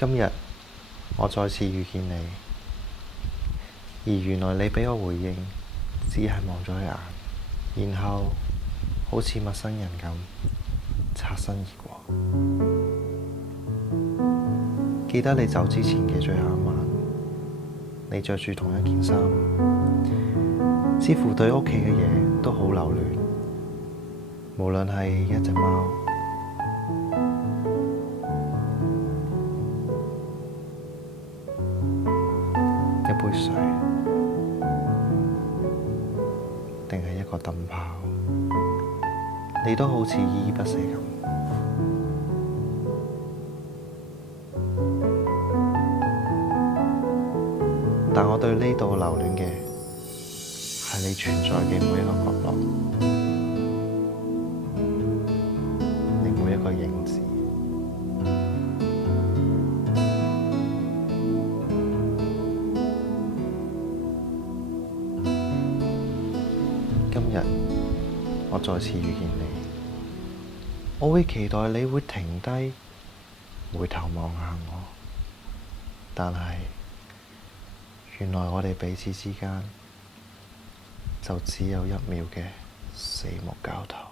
今日我再次遇見你，而原來你畀我回應只係望咗一眼，然後好似陌生人咁擦身而過。記得你走之前嘅最後一晚，你着住同一件衫，似乎對屋企嘅嘢都好留戀，無論係一隻貓、一杯水，定係一個燈泡，你都好似依依不捨咁。但我對呢度留戀嘅係你存在嘅每一個角落，你每一個影子。今日我再次遇見你，我會期待你會停低，回頭望下我，但係原來我哋彼此之間就只有1秒嘅四目交投。